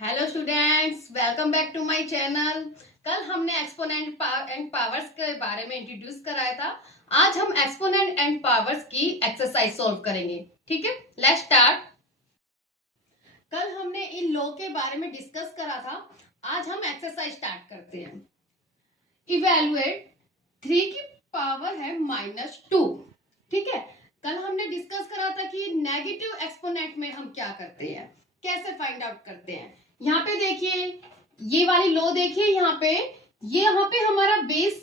Hello students, welcome back to my channel. कल हमने exponent and powers के बारे में इंट्रोड्यूस कराया था। आज हम एक्सपोनेंट एंड पावर्स की एक्सरसाइज सॉल्व करेंगे। ठीक है, लेट्स स्टार्ट। कल हमने इन लॉ के बारे में डिस्कस करा था। आज हम एक्सरसाइज स्टार्ट करते हैं। इवेलुएट 3 की पावर है -2। ठीक है, कल हमने डिस्कस करा था कि नेगेटिव एक्सपोनेंट में हम क्या करते हैं, कैसे फाइंड आउट करते हैं। यहाँ पे देखिए, ये वाली लो देखिए, यहाँ पे हमारा बेस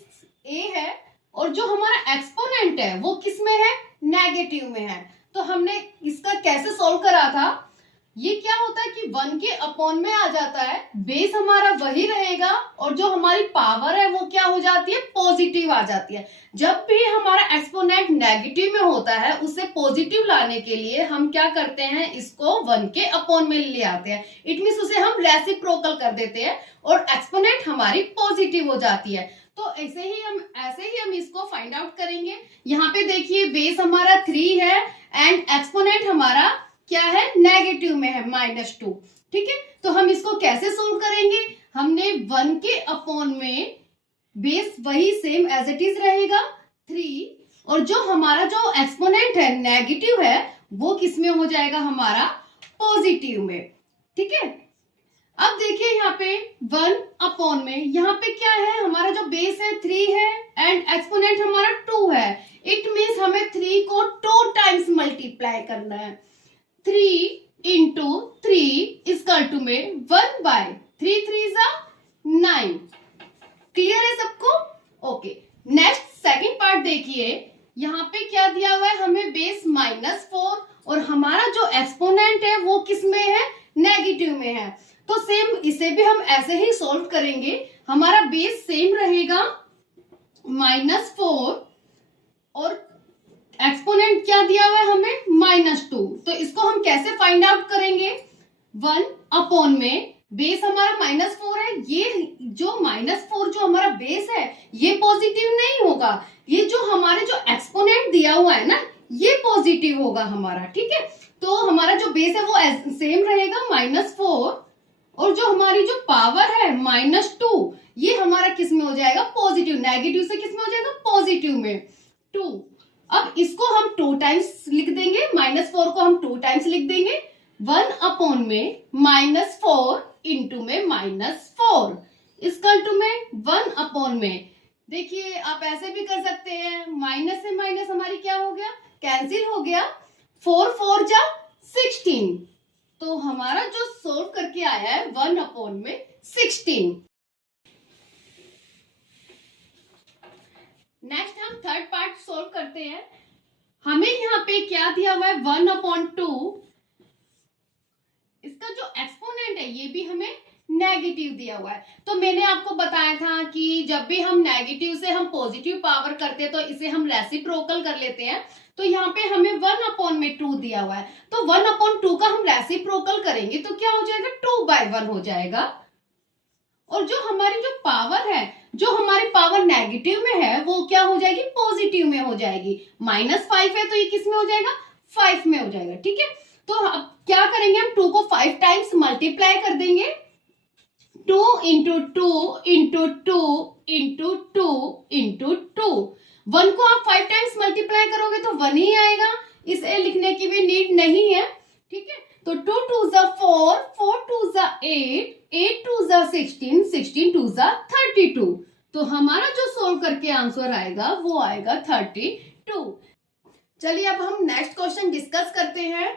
ए है और जो हमारा एक्सपोनेंट है वो किस में है, नेगेटिव में है। तो हमने इसका कैसे सॉल्व करा था, ये क्या होता है कि 1 के अपॉन में आ जाता है, बेस हमारा वही रहेगा और जो हमारी पावर है वो क्या हो जाती है, पॉजिटिव आ जाती है। जब भी हमारा एक्सपोनेंट नेगेटिव में होता है, उसे पॉजिटिव लाने के लिए हम क्या करते हैं, इसको 1 के अपॉन में ले आते हैं। इट मींस उसे हम रेसिप्रोकल कर देते हैं और एक्सपोनेंट हमारी पॉजिटिव हो जाती है। तो ऐसे ही हम इसको फाइंड आउट करेंगे। यहाँ पे देखिए, बेस हमारा 3 है एंड एक्सपोनेंट हमारा क्या है, नेगेटिव में है, -2। ठीक है, तो हम इसको कैसे सोल्व करेंगे, हमने 1 के अपॉन में बेस वही सेम एज इट इज रहेगा 3 और जो हमारा जो एक्सपोनेंट है नेगेटिव है वो किस में हो जाएगा, हमारा पॉजिटिव में। ठीक है, अब देखिए यहाँ पे 1 अपॉन में, यहाँ पे क्या है, हमारा जो बेस है 3 है एंड एक्सपोनेंट हमारा 2 है। इट मीन्स हमें 3 को 2 टाइम्स मल्टीप्लाई करना है। 3 इंटू 3 इक्वल टू में 1/3 3 9। क्लियर है सबको? ओके, नेक्स्ट सेकंड पार्ट देखिए, यहाँ पे क्या दिया हुआ है, हमें बेस -4 और हमारा जो एक्सपोनेंट है वो किस में है, नेगेटिव में है। तो सेम इसे भी हम ऐसे ही सोल्व करेंगे। हमारा बेस सेम रहेगा -4 और एक्सपोनेंट क्या दिया हुआ है हमें, -2। तो इसको हम कैसे फाइंड आउट करेंगे, 1 अपॉन में बेस हमारा -4 है, ये जो -4 जो हमारा बेस है ये पॉजिटिव नहीं होगा, ये जो हमारे जो एक्सपोनेंट दिया हुआ है ना ये पॉजिटिव होगा हमारा। ठीक है, तो हमारा जो बेस है वो सेम रहेगा -4 और जो हमारी जो पावर है -2 ये हमारा किस में हो जाएगा, पॉजिटिव। नेगेटिव से किस में हो जाएगा, पॉजिटिव में 2। अब इसको हम 2 टाइम्स लिख देंगे, -4 को हम 2 टाइम्स लिख देंगे। 1 अपॉन में -4 इंटू में -4 इक्वल टू में 1 अपॉन में, देखिए आप ऐसे भी कर सकते हैं, माइनस से माइनस हमारी क्या हो गया, कैंसिल हो गया, 4 4 जा 16। तो हमारा जो सोल्व करके आया है 1 अपॉन में 16। नेक्स्ट हम थर्ड पार्ट सोल्व करते हैं। हमें यहाँ पे क्या दिया हुआ है, 1/2। इसका जो एक्सपोनेंट है ये भी हमें नेगेटिव दिया हुआ है। तो मैंने आपको बताया था कि जब भी हम नेगेटिव से हम पॉजिटिव पावर करते हैं तो इसे हम रेसिप्रोकल कर लेते हैं। तो यहाँ पे हमें 1/2 दिया हुआ है, तो 1/2 का हम रेसिप्रोकल करेंगे तो क्या हो जाएगा, 2/1 हो जाएगा। और जो हमारी जो पावर है, जो हमारी पावर नेगेटिव में है वो क्या हो जाएगी, पॉजिटिव में हो जाएगी। -5 है तो ये किस में हो जाएगा, 5 में हो जाएगा। ठीक है, तो अब क्या करेंगे, हम 2 को 5 टाइम्स मल्टीप्लाई कर देंगे। 2 इंटू 2 इंटू 2 इंटू 2 इंटू 2। 1 को आप 5 टाइम्स मल्टीप्लाई करोगे तो 1 ही आएगा, इसे लिखने की भी नीड नहीं है। ठीक है, तो 2 2 4 4 2 8 8 2 16 16 2 32। तो हमारा जो सोल्व करके आंसर आएगा वो आएगा 32। चलिए अब हम नेक्स्ट क्वेश्चन डिस्कस करते हैं।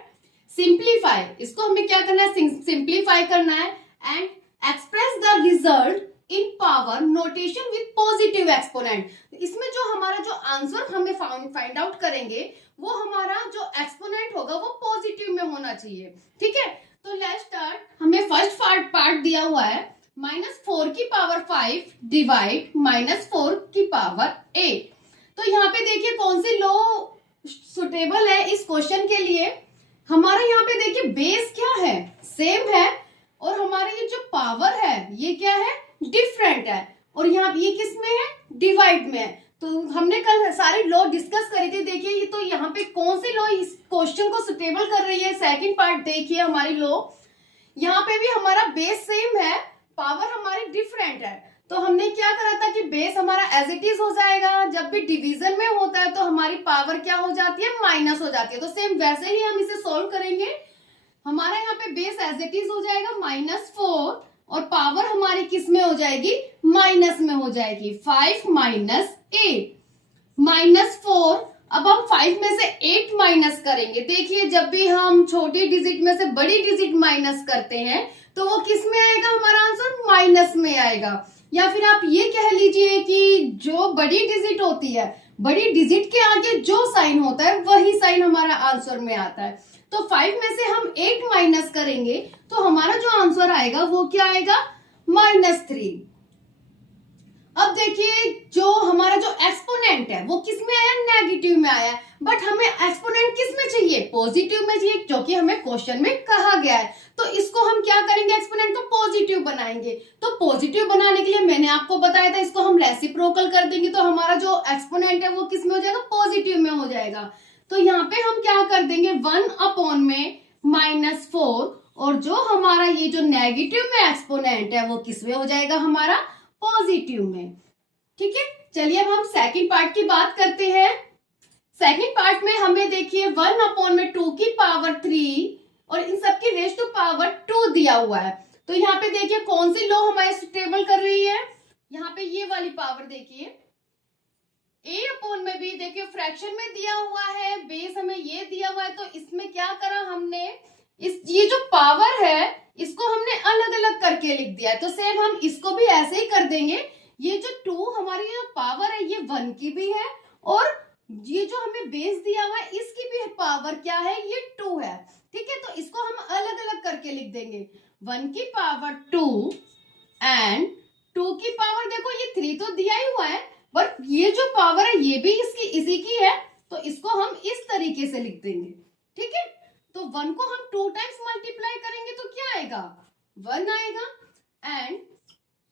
सिंप्लीफाई, इसको हमें क्या करना है, सिंप्लीफाई करना है and express the result in power notation with positive exponent. इसमें जो हमारा जो आंसर हमें फाइंड आउट करेंगे वो हमारा जो एक्सपोनेंट होगा वो पॉजिटिव में होना चाहिए। ठीक है, तो लेट्स स्टार्ट। हमें फर्स्ट पार्ट दिया हुआ है, -4 की पावर 5 डिवाइड -4 की पावर 8। तो यहाँ पे देखिए कौन सी लॉ सुटेबल है इस क्वेश्चन के लिए। हमारा यहाँ पे देखिए बेस क्या है, सेम है और हमारे ये जो पावर है ये क्या है, डिफरेंट है और यहाँ ये किस में है, डिवाइड में है। तो हमने कल सारी लॉ डिस्कस करी थी। देखिए ये तो यहाँ पे कौन सी लॉ इस क्वेश्चन को सुटेबल कर रही है, सेकंड पार्ट देखिए हमारी लॉ। यहाँ पे भी हमारा बेस सेम है, पावर हमारी डिफरेंट है, तो हमने क्या करा था कि बेस हमारा एज इट इज हो जाएगा। जब भी डिवीजन में होता है तो हमारी पावर क्या हो जाती है, माइनस हो जाती है। तो सेम वैसे ही हम इसे सोल्व करेंगे। हमारा यहाँ पे बेस एज इट इज हो जाएगा -4 और पावर हमारी किस में हो जाएगी, माइनस में हो जाएगी। 5 माइनस 8 -4। अब हम 5 में से 8 माइनस करेंगे। देखिए जब भी हम छोटी डिजिट में से बड़ी डिजिट माइनस करते हैं तो वो किस में आएगा, हमारा आंसर माइनस में आएगा। या फिर आप ये कह लीजिए कि जो बड़ी डिजिट होती है, बड़ी डिजिट के आगे जो साइन होता है वही साइन हमारा आंसर में आता है। तो 5 में से हम 8 माइनस करेंगे तो हमारा जो आंसर आएगा वो क्या आएगा, -3। अब देखिए जो हमारा जो एक्सपोनेंट है वो किस में आया, नेगेटिव में आया, बट हमें एक्सपोनेंट किस में चाहिए, पॉजिटिव में चाहिए, जो कि हमें क्वेश्चन में कहा गया है। तो इसको हम क्या करेंगे, एक्सपोनेंट को पॉजिटिव बनाएंगे। तो पॉजिटिव बनाने के लिए मैंने आपको बताया था, इसको हम रेसिप्रोकल कर देंगे तो हमारा जो एक्सपोनेंट है वो किस में हो जाएगा, पॉजिटिव में हो जाएगा। तो यहाँ पे हम क्या कर देंगे, 1 में -4 और जो हमारा ये जो नेगेटिव में एक्सपोनेंट है वो किस में हो जाएगा, हमारा पॉजिटिव में। ठीक है, चलिए अब हम सेकंड पार्ट की बात करते हैं। सेकंड पार्ट में हमें देखिए 1/2 की पावर 3 और इन सबकी रेज टू पावर 2 दिया हुआ है। तो यहाँ पे देखिए कौन सी लो हमारे स्टेबल कर रही है, यहाँ पे ये वाली पावर देखिए a/, में भी देखिए फ्रैक्शन में दिया हुआ है, बेस हमें ये दिया हुआ है। तो इसमें क्या करा हमने, ये जो पावर है इसको हमने अलग अलग करके लिख दिया है। तो सेम हम इसको भी ऐसे ही कर देंगे। ये जो 2 हमारी जो पावर है ये 1 की भी है और ये जो हमें बेस दिया हुआ है इसकी भी पावर क्या है, ये 2 है। ठीक है, तो इसको हम अलग अलग करके लिख देंगे। 1 की पावर 2 एंड 2 की पावर, देखो ये 3 तो दिया ही हुआ है, बट ये जो पावर है ये भी इसकी इसी की है, तो इसको हम इस तरीके से लिख देंगे। ठीक है, तो 1 को हम 2 टाइम्स मल्टीप्लाई करेंगे तो क्या आएगा, 1 आएगा। एंड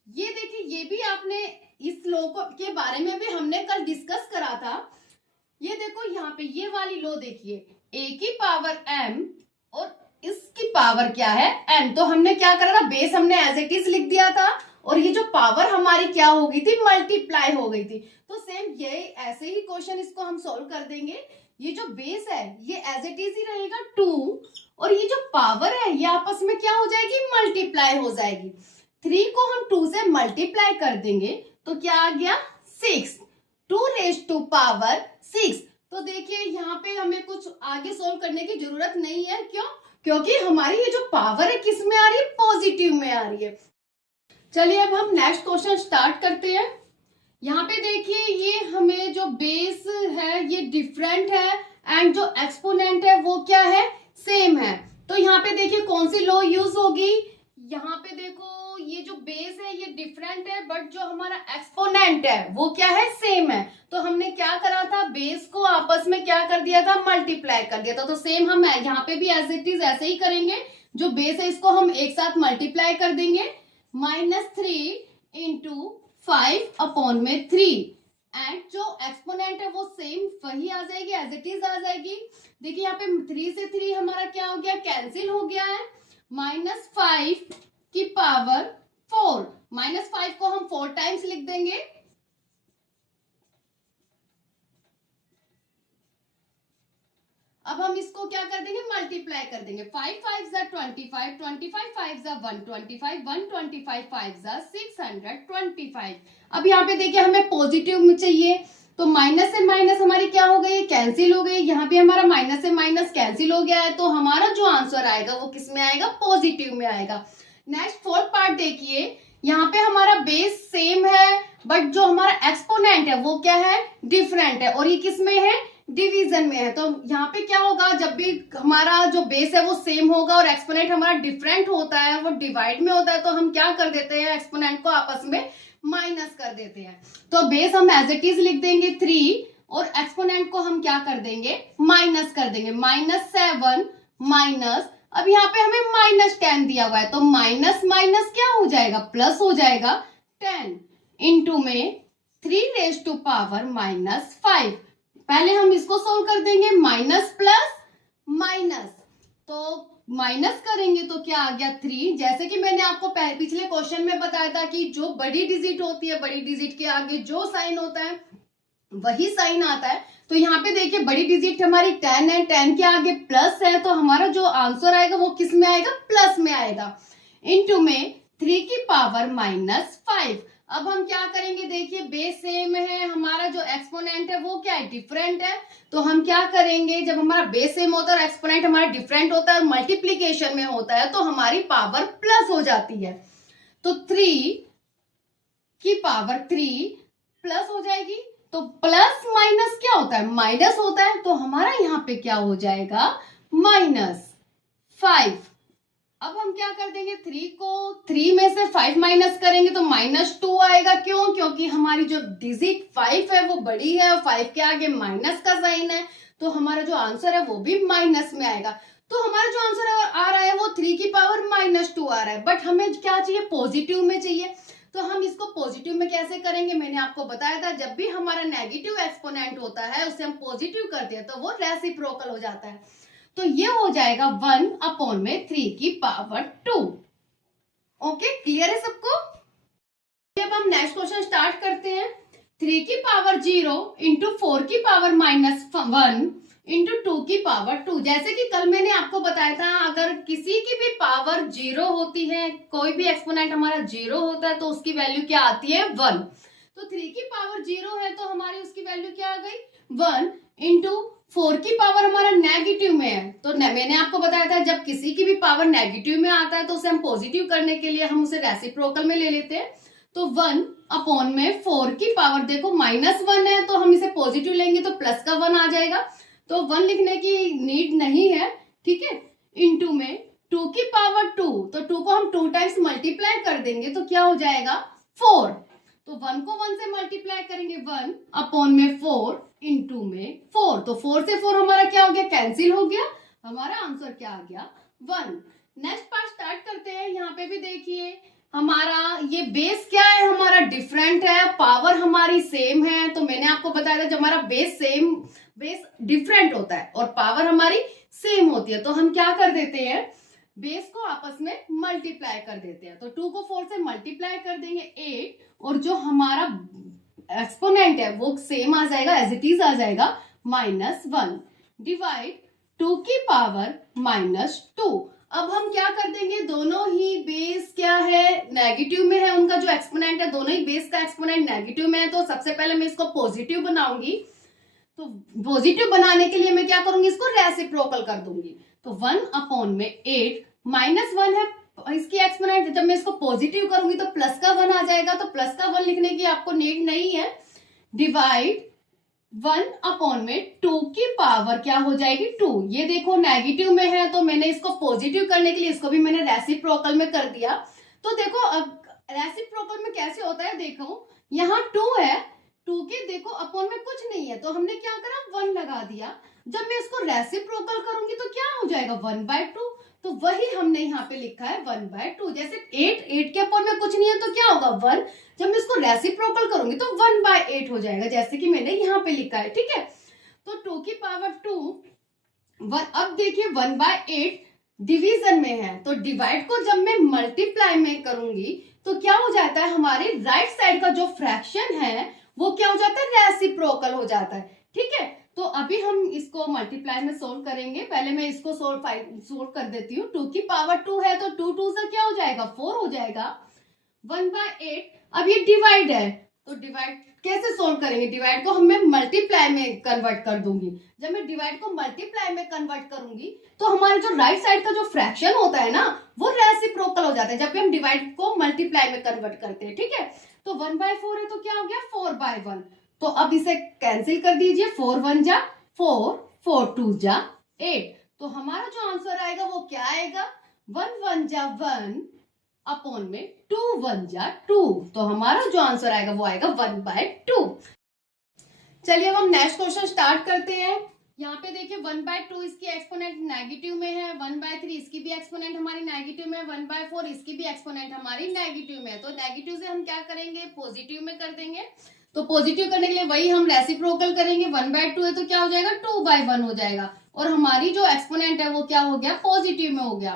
ये देखिए ये भी आपने इस लो के बारे में भी हमने कल डिस्कस करा था। ये देखो यहाँ पे ये वाली लो देखिए, a की पावर m और इसकी पावर क्या है, n। तो हमने क्या करा था, बेस हमने एज इट इज लिख दिया था और ये जो पावर हमारी क्या हो गई थी, मल्टीप्लाई हो गई थी। तो सेम ये ऐसे ही क्वेश्चन इसको हम सोल्व कर देंगे। ये जो बेस है ये एज इट इज ही रहेगा 2 और ये जो पावर है ये आपस में क्या हो जाएगी, मल्टीप्लाई हो जाएगी। 3 को हम 2 से मल्टीप्लाई कर देंगे तो क्या आ गया, 6, 2 रेज टू पावर 6। तो देखिए यहाँ पे हमें कुछ आगे सोल्व करने की जरूरत नहीं है, क्यों, क्योंकि हमारी ये जो पावर है किस में आ रही है, पॉजिटिव में आ रही है। चलिए अब हम नेक्स्ट क्वेश्चन स्टार्ट करते हैं। यहाँ पे देखिए ये हमें जो बेस है ये डिफरेंट है एंड जो एक्सपोनेंट है वो क्या है, सेम है। तो यहाँ पे देखिए कौन सी लॉ यूज होगी, यहाँ पे देखो ये जो बेस है ये डिफरेंट है बट जो हमारा एक्सपोनेंट है वो क्या है, सेम है। तो हमने क्या करा था, बेस को आपस में क्या कर दिया था, मल्टीप्लाई कर दिया था। तो सेम हम यहाँ पे भी एज इट इज ऐसे ही करेंगे। जो बेस है इसको हम एक साथ मल्टीप्लाई कर देंगे, -3 इंटू 5/3 एंड जो एक्सपोनेंट है वो सेम वही आ जाएगी, एज इट इज आ जाएगी। देखिए यहाँ पे 3 से 3 हमारा क्या हो गया, कैंसिल हो गया है। -5 की पावर 4, -5 को हम 4 टाइम्स लिख देंगे। अब हम इसको क्या कर देंगे, मल्टीप्लाई कर देंगे। 5 5 जा 25, 25 5 जा 125, 125 5 जा 625। अब यहाँ पे देखिए हमें पॉजिटिव में चाहिए, तो माइनस से माइनस हमारी क्या हो गई, कैंसिल हो गई। यहाँ पे हमारा माइनस से माइनस कैंसिल हो गया है, तो हमारा जो आंसर आएगा वो किस में आएगा, पॉजिटिव में आएगा। नेक्स्ट फोर्थ पार्ट देखिए, यहाँ पे हमारा बेस सेम है बट जो हमारा एक्सपोनेंट है वो क्या है, डिफरेंट है और ये किस में है, डिवीजन में है। तो यहाँ पे क्या होगा, जब भी हमारा जो बेस है वो सेम होगा और एक्सपोनेंट हमारा डिफरेंट होता है, वो डिवाइड में होता है, तो हम क्या कर देते हैं, एक्सपोनेंट को आपस में माइनस कर देते हैं। तो बेस हम एज इट इज लिख देंगे 3 और एक्सपोनेंट को हम क्या कर देंगे, माइनस कर देंगे। -7 माइनस, अब यहाँ पे हमें -10 दिया हुआ है, तो माइनस माइनस क्या हो जाएगा, प्लस हो जाएगा। 10 इंटू में 3 रेज टू पावर -5। पहले हम इसको सोल्व कर देंगे, माइनस प्लस माइनस, तो माइनस करेंगे तो क्या आ गया 3। जैसे कि मैंने आपको पिछले क्वेश्चन में बताया था कि जो बड़ी डिजिट होती है, बड़ी डिजिट के आगे जो साइन होता है वही साइन आता है। तो यहाँ पे देखिए बड़ी डिजिट हमारी 10 है, 10 के आगे प्लस है, तो हमारा जो आंसर आएगा वो किस में आएगा, प्लस में आएगा। इनटू में 3 की पावर -5। अब हम क्या करेंगे, देखिए बेस सेम है, हमारा जो एक्सपोनेंट है वो क्या है, डिफरेंट है। तो हम क्या करेंगे, जब हमारा बेस सेम होता है और एक्सपोनेंट हमारा डिफरेंट होता है और मल्टीप्लीकेशन में होता है तो हमारी पावर प्लस हो जाती है। तो 3 की पावर 3 प्लस हो जाएगी। तो प्लस माइनस क्या होता है, माइनस होता है। तो हमारा यहाँ पे क्या हो जाएगा, -5। अब हम क्या कर देंगे, 3 को 3 में से 5 माइनस करेंगे तो -2 आएगा। क्यों, क्योंकि हमारी जो डिजिट 5 है वो बड़ी है और 5 के आगे माइनस का साइन है, तो हमारा जो आंसर है वो भी माइनस में आएगा। तो हमारा जो आंसर आ रहा है वो 3 की पावर -2 आ रहा है, बट हमें क्या चाहिए, पॉजिटिव में चाहिए। तो हम इसको पॉजिटिव में कैसे करेंगे, मैंने आपको बताया था, जब भी हमारा नेगेटिव एक्सपोनेंट होता है उसे हम पॉजिटिव करते हैं तो वो रेसिप्रोकल हो जाता है। तो ये हो जाएगा 1/3 की पावर 2। ओके, क्लियर है सबको। अब हम नेक्स्ट क्वेश्चन स्टार्ट करते हैं। 3 की पावर 0 इंटू 4 की पावर -1 इंटू 2 की पावर 2। जैसे कि कल मैंने आपको बताया था, अगर किसी की भी पावर 0 होती है, कोई भी एक्सपोनेंट हमारा 0 होता है तो उसकी वैल्यू क्या आती है, 1। तो 3 की पावर 0 है तो हमारी उसकी वैल्यू क्या आ गई, 1 इंटू 4 की पावर हमारा नेगेटिव में है। तो मैंने आपको बताया था जब किसी की भी पावर नेगेटिव में आता है तो उसे हम पॉजिटिव करने के लिए हम उसे रेसिप्रोकल में ले लेते हैं। तो 1/4 की पावर, देखो -1 है तो हम इसे पॉजिटिव लेंगे तो प्लस का 1 आ जाएगा, तो 1 लिखने की नीड नहीं है, ठीक है। इनटू में 2 की पावर 2, तो 2 को हम 2 टाइम्स मल्टीप्लाई कर देंगे तो क्या हो जाएगा, 4। तो 1 को 1 से मल्टीप्लाई करेंगे, 1/4 इंटू में 4, तो 4 से 4 हमारा क्या हो गया, कैंसिल हो गया। हमारा आंसर क्या आ गया, 1। नेक्स्ट पार्ट स्टार्ट करते हैं। यहाँ पे भी देखिए हमारा ये बेस क्या है, हमारा डिफरेंट है, पावर हमारी सेम है। तो मैंने आपको बताया था जब हमारा बेस डिफरेंट होता है और पावर हमारी सेम होती है तो हम क्या कर देते हैं, बेस को आपस में मल्टीप्लाई कर देते हैं। तो 2 को 4 से मल्टीप्लाई कर देंगे 8, और जो हमारा एक्सपोनेंट है वो सेम आ जाएगा, एज इट इज आ जाएगा -1 डिवाइड 2 की पावर -2। अब हम क्या कर देंगे, दोनों ही बेस क्या है, नेगेटिव में है, उनका जो एक्सपोनेंट है दोनों ही बेस का एक्सपोनेंट नेगेटिव में है। तो सबसे पहले मैं इसको पॉजिटिव बनाऊंगी। तो पॉजिटिव बनाने के लिए मैं क्या करूंगी, इसको रेसिप्रोकल कर दूंगी। तो 1/8 -1 है इसकी एक्सपोनेंट, जब मैं इसको पॉजिटिव करूंगी तो प्लस का 1 आ जाएगा, तो प्लस का 1 लिखने की आपको नीड नहीं है। डिवाइड 1/2 की पावर क्या हो जाएगी, 2। ये देखो नेगेटिव में है तो मैंने इसको पॉजिटिव करने के लिए इसको भी मैंने रेसिप्रोकल में कर दिया। तो देखो अब रेसिप्रोकल में कैसे होता है, देखो यहाँ 2 है, 2 के देखो अपॉन में कुछ नहीं है तो हमने क्या करा, 1 लगा दिया। जब मैं इसको रेसिप्रोकल करूंगी तो क्या हो जाएगा, 1/2। तो वही हमने यहाँ पे लिखा है 1/2। जैसे 8 के अपॉन में कुछ नहीं है तो क्या होगा, 1। जब मैं इसको रेसिप्रोकल करूंगी तो 1/8 हो जाएगा, जैसे कि मैंने यहाँ पे लिखा है, ठीक है। तो 2 की पावर 2, अब देखिए 1/8 डिवीजन में है, तो डिवाइड को जब मैं मल्टीप्लाई में करूंगी तो क्या हो जाता है, हमारे राइट साइड का जो फ्रैक्शन है वो क्या हो जाता है, रेसिप्रोकल हो जाता है, ठीक है। तो अभी हम इसको मल्टीप्लाई में सोल्व करेंगे। पहले मैं इसको सोल्व कर देती हूँ। 2 की पावर 2 है तो 2 2 से क्या हो जाएगा, 4 हो जाएगा। 1/8, अब ये डिवाइड है तो डिवाइड कैसे सोल्व करेंगे, डिवाइड को मैं मल्टीप्लाई में कन्वर्ट कर दूंगी। जब मैं डिवाइड को मल्टीप्लाई में कन्वर्ट करूंगी तो हमारे जो राइट साइड का जो फ्रैक्शन होता है ना वो रेसिप्रोकल हो जाता है जब भी हम डिवाइड को मल्टीप्लाई में कन्वर्ट करते हैं, ठीक है। तो 1/4 है तो क्या हो गया, 4/1। तो अब इसे कैंसिल कर दीजिए, 4 1 जा 4, 4 2 जा 8। तो हमारा जो आंसर आएगा वो क्या आएगा, 1 1 जा 1 अपॉन में 2 1 जा 2। तो हमारा जो आंसर आएगा वो आएगा 1/2। चलिए अब हम नेक्स्ट क्वेश्चन स्टार्ट करते हैं। यहाँ पे देखिए 1/2 इसकी एक्सपोनेंट नेगेटिव में है, 1/3 इसकी भी एक्सपोनेंट हमारी नेगेटिव में है, 1/4 इसकी भी एक्सपोनेंट हमारी नेगेटिव में है। तो नेगेटिव से हम क्या करेंगे, पॉजिटिव में कर देंगे। तो पॉजिटिव करने के लिए वही हम रेसिप्रोकल करेंगे। 1/2 है तो क्या हो जाएगा, 2/1 हो जाएगा। और हमारी जो एक्सपोनेंट है वो क्या हो गया, पॉजिटिव में हो गया।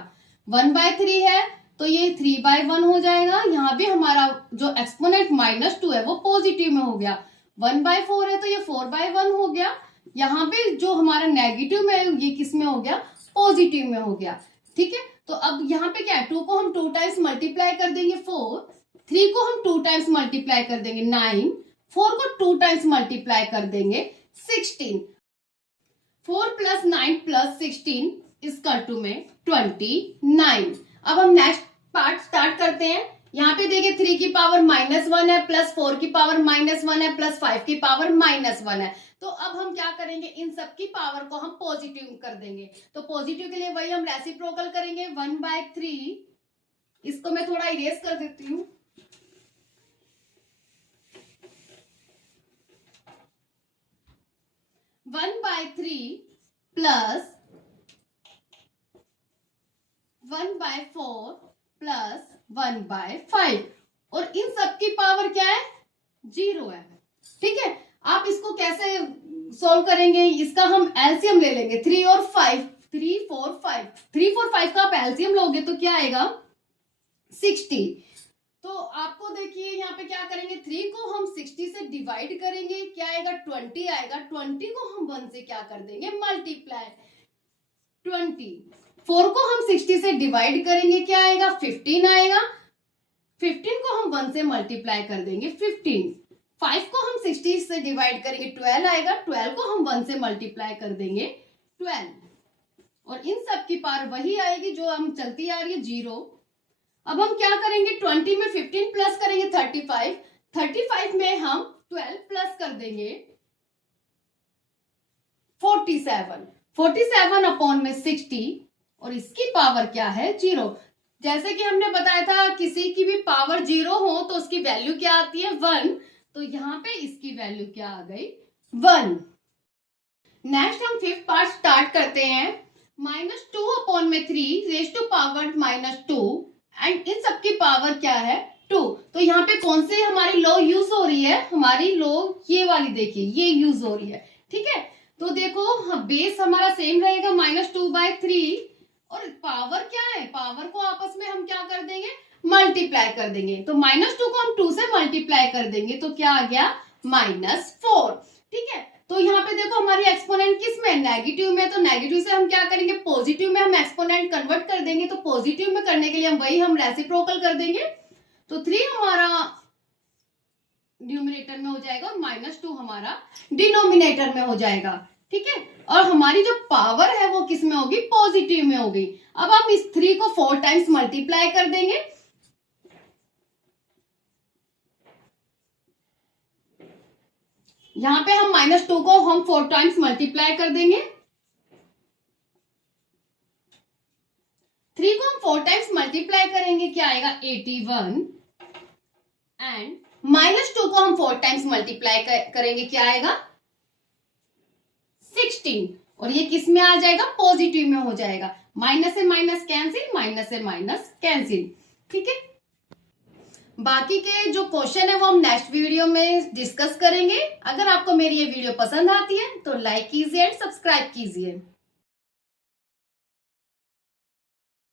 1/3 है तो ये 3/1 हो जाएगा। यहाँ भी हमारा जो एक्सपोनेंट -2 है वो पॉजिटिव में हो गया। 1/4 है तो ये 4/1 हो गया। यहाँ पे जो हमारा नेगेटिव में है ये किस में हो गया, पॉजिटिव में हो गया। ठीक है, तो अब यहाँ पे क्या है, 2 को हम 2 टाइम्स मल्टीप्लाई कर देंगे 4, 3 को हम 2 टाइम्स मल्टीप्लाई कर देंगे 9, 4 को 2 टाइम्स मल्टीप्लाई कर देंगे 16। 4 + 9 + 16 इक्वल टू में 29। अब हम नेक्स्ट पार्ट स्टार्ट करते हैं। यहाँ पे देखिए 3 की पावर -1 है, प्लस 4 की पावर -1 है, प्लस 5 की पावर -1 है। तो अब हम क्या करेंगे, इन सब की पावर को हम पॉजिटिव कर देंगे। तो पॉजिटिव के लिए वही हम रेसिप्रोकल करेंगे, 1/3। इसको मैं थोड़ा इरेज कर देती हूँ। 1/3 प्लस 1/4 प्लस 1/5 और इन सब की पावर क्या है, 0 है। ठीक है, आप इसको कैसे सॉल्व करेंगे, इसका हम एलसीएम ले लेंगे। 3 और 5, 3 4 5, 3 4 5 का आप एलसीएम लोगे तो क्या आएगा, 60। तो आपको देखिए यहाँ पे क्या करेंगे, 3 को हम 60 से डिवाइड करेंगे, क्या आएगा, 20 आएगा। 20 को हम 1 से क्या कर देंगे, मल्टीप्लाई 20। 4 को हम 60 से डिवाइड करेंगे, क्या आएगा, 15 आएगा। 15 को हम 1 से मल्टीप्लाई कर देंगे 15। 5 को हम 60 से डिवाइड करेंगे, 12 आएगा। 12 को हम 1 से मल्टीप्लाई कर देंगे 12। और इन सब की पावर वही आएगी जो हम चलती आ रही है, 0। अब हम क्या करेंगे, 20 में 15 प्लस करेंगे 35, 35 में हम 12 प्लस कर देंगे 47, 47 अपॉन में 60 और इसकी पावर क्या है, 0। जैसे कि हमने बताया था किसी की भी पावर 0 हो तो उसकी वैल्यू क्या आती है, 1। तो यहाँ पे इसकी वैल्यू क्या आ गई, 1। नेक्स्ट हम 5th पार्ट स्टार्ट करते हैं। -2 अपॉन में 3 रेज़ टू पावर -2 एंड इन सबकी पावर क्या है, 2। तो यहाँ पे कौन सी हमारी लॉ यूज हो रही है, हमारी लॉ ये वाली देखिए, ये यूज हो रही है। ठीक है, तो देखो बेस हमारा सेम रहेगा -2/3 और पावर क्या है, पावर को आपस में हम क्या कर देंगे, मल्टीप्लाई कर देंगे। तो -2 को हम 2 से मल्टीप्लाई कर देंगे तो क्या आ गया, -4। ठीक है, तो यहाँ पे देखो हमारी एक्सपोनेंट किस में, नेगेटिव में। तो नेगेटिव से हम क्या करेंगे, पॉजिटिव में हम एक्सपोनेंट कन्वर्ट कर देंगे। तो पॉजिटिव में करने के लिए हम रेसिप्रोकल कर देंगे। तो 3 हमारा न्यूमरेटर में हो जाएगा और -2 हमारा डिनोमिनेटर में हो जाएगा। ठीक है, और हमारी जो पावर है वो किस में होगी, पॉजिटिव में होगी। अब हम इस 3 को 4 टाइम्स मल्टीप्लाई कर देंगे। यहां पे हम -2 को हम 4 टाइम्स मल्टीप्लाई कर देंगे। 3 को हम 4 टाइम्स मल्टीप्लाई करेंगे, क्या आएगा, 81 एंड -2 को हम 4 टाइम्स मल्टीप्लाई करेंगे, क्या आएगा, 16 और ये किस में आ जाएगा, पॉजिटिव में हो जाएगा। माइनस से माइनस कैंसिल, माइनस से माइनस कैंसिल। ठीक है, बाकी के जो क्वेश्चन है वो हम नेक्स्ट वीडियो में डिस्कस करेंगे। अगर आपको मेरी ये वीडियो पसंद आती है तो लाइक कीजिए एंड सब्सक्राइब कीजिए।